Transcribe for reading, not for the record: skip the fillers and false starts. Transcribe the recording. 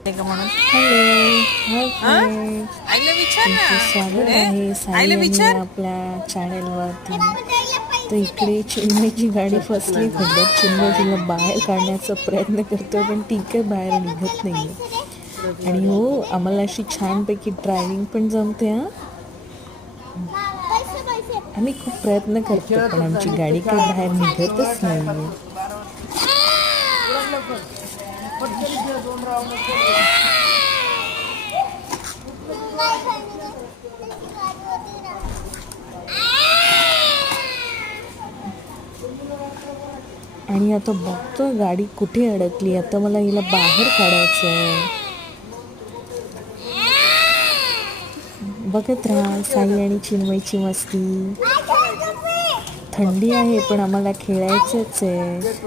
म्हणून हॅलो आईला विचार तुमचं स्वागत आहे ना. साई आईला आणि विचार. आपल्या चॅनेलवरती. तर इकडे चिन्मयची गाडी फसली खड्ड्यात. चिन्मय तिला बाहेर काढण्याचा प्रयत्न करतोय पण ती काही बाहेर निघत नाहीये. आणि हो, आम्हाला अशी छानपैकी ड्रायव्हिंग पण जमते हा. आम्ही खूप प्रयत्न करतो पण आमची गाडी काही बाहेर निघतच नाहीये. आणि आता बघतोय गाडी कुठे अडकली. आता मला हिला बाहेर काढायचं आहे. बघत राहा साई आणि चिन्मयची मस्ती. थंडी आहे पण आम्हाला खेळायचंच आहे.